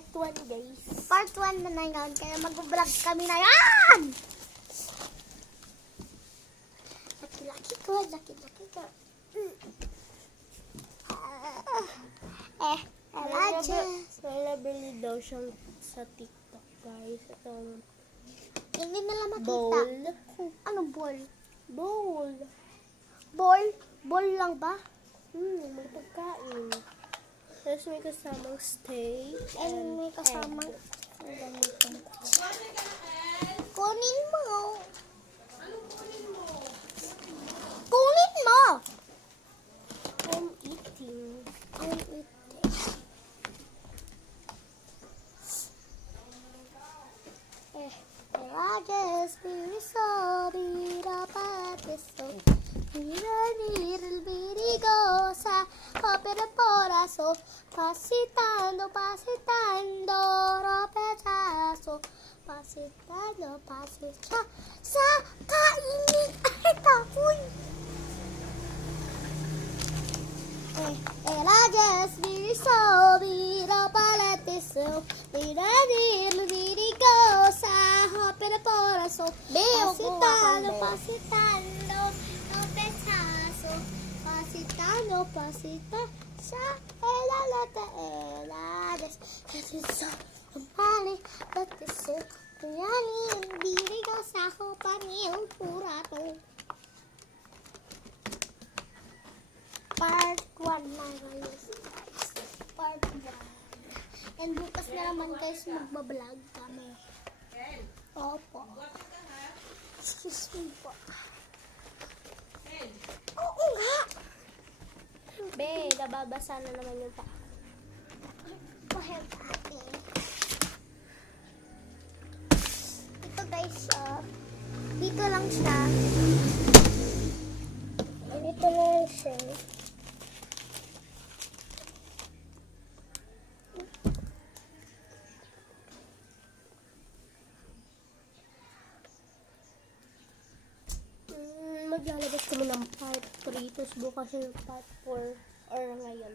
Part 1 guys. Part 1 na ngayon, kaya mag-vlog kami na yan! Laki-laki ko. May nabili daw siya sa TikTok guys. Itong Hindi nila makita. bowl. Ano bowl? Bowl. Bowl? Bowl lang ba? May pagkain. Tapos may kasamang steak. And may kasamang egg. ganito. Kunin mo. Kunin mo! I'm eating. Rajas Pirisori Patiso Miranil Virigosa Opera Poraso Pasitando Ropechaso Pasitando sa kainin ay tapoy. Rajas Pirisori Patiso Miranil Virigosa Opera Poraso Pasitando Ropechaso Pasita sa elalata elades Katiso Umpali Katiso Kuyani Birigo sa Kupaniel Purato. Part 1 na guys. Part 1. And bukas na naman guys magbablog kami. Opo. Excuse me po. Oo nga. Be, nababasa na naman yung pa. Pahel ate. Ito guys, dito lang siya. Dito lang siya. Maglalabas kami ng part 3. Tapos bukas yung part 4. Or ngayon.